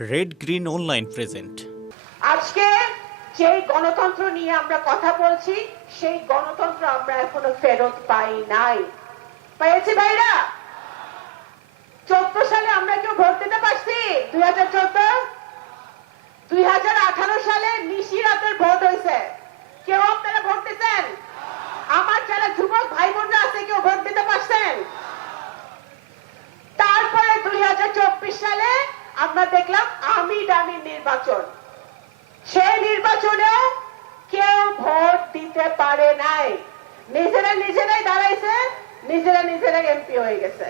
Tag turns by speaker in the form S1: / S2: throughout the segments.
S1: Red green online present
S2: আজকে যে গণতন্ত্র নিয়ে আমরা কথা বলছি, সেই গণতন্ত্র আমরা এখনও ফেরত পাই নাই। পেয়েছি ভাইরা? চোদ্দ সালে আমরা কেউ ভোট দিতে পারছি? দুই হাজার চোদ্দ দুই হাজার আঠারো সালে নিশি রাতের ভোট হয়েছে কেউ আপনারা ভোট দিতেন আমার যারা যুবক ভাই বোনরা আছে কেউ ভোট দিতে পারছেন তারপরে দুই হাজার চব্বিশ সালে আমরা দেখলাম আমি ডামি নির্বাচন সেই নির্বাচনেও কেউ ভোট দিতে পারে নাই। নিজেরা নিজেরাই দাঁড়াইছে, নিজেরা নিজেরাই এমপি হয়ে গেছে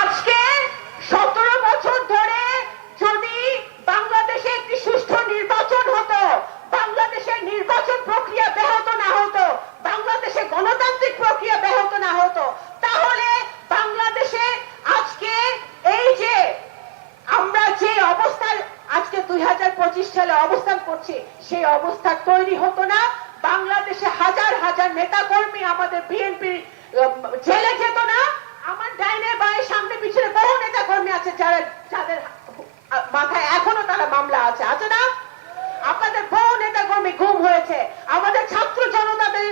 S2: আজকে সতেরো বছর ধরে যদি বাংলাদেশে একটি সুষ্ঠু নির্বাচন হতো বাংলাদেশের নির্বাচন প্রক্রিয়া ব্যাহত না হতো বাংলাদেশে গণতান্ত্রিক প্রক্রিয়া ব্যাহত না হতো তাহলে বাংলাদেশে আজকে এই যে আমরা যে অবস্থায় আজকে দুই সালে অবস্থান করছি, সেই অবস্থা তৈরি হতো না। বাংলাদেশে হাজার হাজার নেতা কর্মী আমাদের বিএনপি জেলে যেত না। আমার ডাইনে বাঁয়ে সামনে পিছনে বহু নেতা কর্মী আছে যারা, যাদের মাথায় এখনও তারা মামলা আছে। আছে না? আপনাদের বহু নেতা কর্মী গুম হয়েছে। আমাদের ছাত্র জনতাদের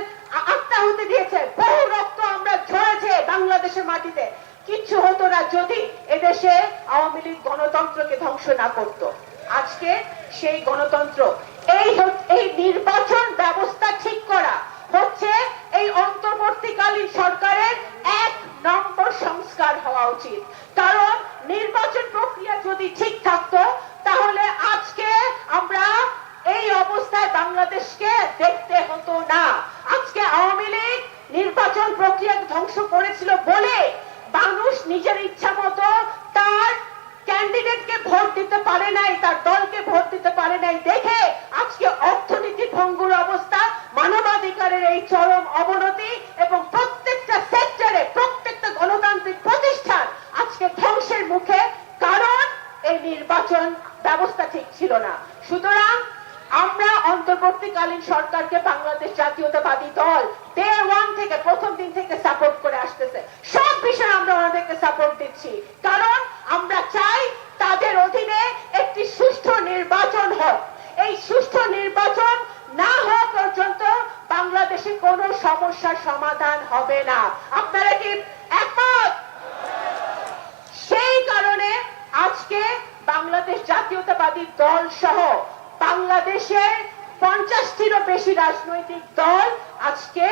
S2: আত্মাহুতি দিয়েছে। বহু রক্ত আমরা ঝরেছে বাংলাদেশের মাটিতে। কিচ্ছু হতো না যদি এদেশে আওয়ামী লীগ গণতন্ত্রকে ধ্বংস না করত। আজকে সেই গণতন্ত্র, এই এই নির্বাচন ব্যবস্থা ঠিক করা হচ্ছে, এই অন্তর্বর্তীকালীন সরকারের এক নম্বর সংস্কার হওয়া উচিত। কারণ নির্বাচন প্রক্রিয়া যদি ঠিক থাকতো, তাহলে আজকে আমরা এই অবস্থায় বাংলাদেশকে দেখতে হতো না। আজকে আওয়ামী লীগ নির্বাচন প্রক্রিয়া ধ্বংস করেছিল বলে মানুষ নিজের ইচ্ছা ক্যান্ডিডেটকে ভোট দিতে পারে নাই, তার দলকে ভোট দিতে পারে নাই দেখে আজকে অর্থনীতি ভঙ্গুর অবস্থা, মানবাধিকারের এই চরম অবনতি এবং প্রত্যেকটা সেক্টরে প্রত্যেকটা গণতান্ত্রিক প্রতিষ্ঠান আজকে ধ্বংসের মুখে, কারণ এই নির্বাচন ব্যবস্থা ঠিক ছিল না। সুতরাং আমরা অন্তর্বর্তীকালীন সরকারকে বাংলাদেশ জাতীয়তাবাদী দল ডে ওয়ান থেকে প্রথম দিন থেকে সাপোর্ট করে আসতেছে। সব বিষয়ে আমরা ওনাদেরকে সাপোর্ট দিচ্ছি। কারণ আমরা চাই তাদের অধীনে একটি সুষ্ঠু নির্বাচন হোক এই সুষ্ঠু নির্বাচন না হওয়া পর্যন্ত বাংলাদেশে কোনো সমস্যার সমাধান হবে না। আপনারা কি একমত? সেই কারণে আজকে বাংলাদেশ জাতীয়তাবাদী দল সহ বাংলাদেশের পঞ্চাশটিরও বেশি রাজনৈতিক দল আজকে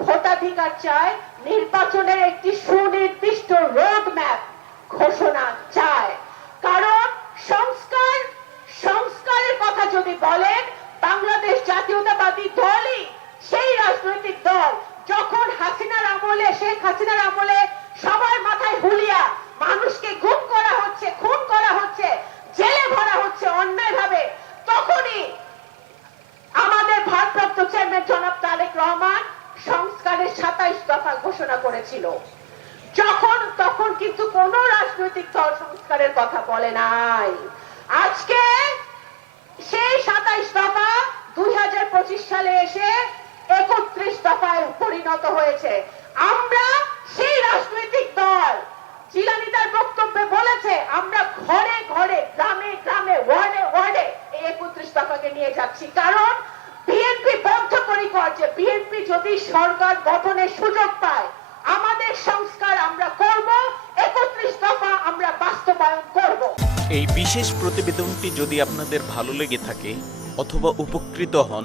S2: ভোটাধিকার চায় নির্বাচনের একটি সুনির্দিষ্ট রোড ম্যাপ ঘোষণা চায় কারণ সংস্কার সংস্কারের কথা যদি বলেন বাংলাদেশ জাতীয়তাবাদী দলই সেই রাজনৈতিক দল যখন হাসিনার আমলে, শেখ হাসিনার আমলে সবার মাথায় হুলিয়া মানুষকে গুম করা হচ্ছে, খুন করা হচ্ছে, জেলে ভরা হচ্ছে অন্যায় ভাবে তখনই আমাদের ভারপ্রাপ্ত চেয়ারম্যান জনাব তারেক রহমান সংস্কারের সাতাইশ দফা ঘোষণা করেছিল। যখন, তখন কিন্তু কোন রাজনৈতিক দল সংস্কারের কথা বলে নাই। আজকে সেই সাতাইশ দফা দুই হাজার পঁচিশ সালে এসে একত্রিশ দফায় পরিণত হয়েছে। আমরা সেই রাজনৈতিক দল। জিলানি তার বক্তব্যে বলেছে, আমরা ঘরে ঘরে, গ্রামে গ্রামে, ওয়ার্ডে ওয়ার্ডে এই একত্রিশ দফাকে নিয়ে যাচ্ছি। কারণ বিএনপি বদ্ধপরিকর যে বিএনপি যদি সরকার গঠনের সুযোগ পায়, আমাদের সংস্কার আমরা করব, একত্রিশ দফা আমরা বাস্তবায়ন করব।
S1: এই বিশেষ প্রতিবেদনটি যদি আপনাদের ভালো লেগে থাকে অথবা উপকৃত হন